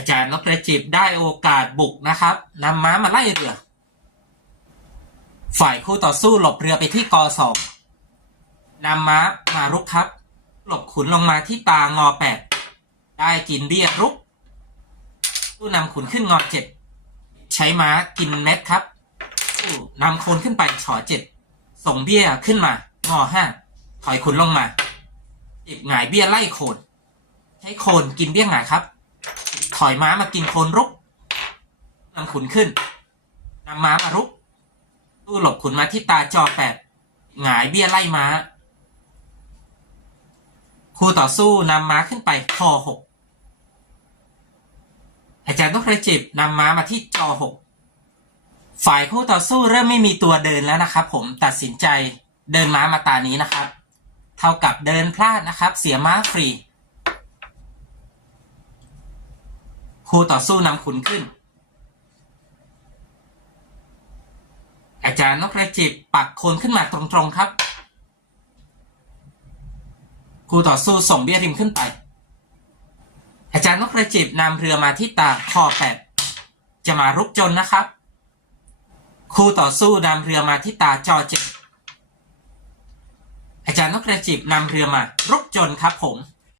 อาจารย์นกกระจิบได้โอกาสบุกนะครับนำม้ามาไล่เรือ ฝ่ายคู่ต่อสู้หลบเรือไปที่กอสองนำม้ามารุกครับ หลบขุนลงมาที่ตางอแปดได้กินเบี้ยรุกสู้นำขุนขึ้นงอเจ็ดใช้ม้ากินเม็ดครับสู้นำโคนขึ้นไปฉอเจ็ดส่งเบี้ยขึ้นมางอห้าถอยขุนลงมาอีกหงายเบี้ยไล่โคน ใช้โคนกินเบี้ยหงายครับ ถอยม้ามากินโคนรุกนำขุนขึ้นนำม้ามารุกตู้หลบขุนมาที่ตาจอแปดหงายเบี้ยไล่ม้า คู่ต่อสู้นำม้าขึ้นไปคอหกอาจารย์ต้องกระจิบนำม้ามาที่จอหกฝ่ายคู่ต่อสู้เริ่มไม่มีตัวเดินแล้วนะครับ ผมตัดสินใจเดินม้ามาตานี้นะครับ เท่ากับเดินพลาดนะครับ เสียม้าฟรี คู่ต่อสู้นำขุนขึ้น อาจารย์นกกระจิบปักโคนขึ้นมาตรงๆครับ คู่ต่อสู้ส่งเบี้ยริมขึ้นไป อาจารย์นกกระจิบนำเรือมาที่ตาคอแปดจะมารุกจนนะครับ คู่ต่อสู้นำเรือมาที่ตาจอเจ็ดอาจารย์นกกระจิบนำเรือมารุกจนครับผม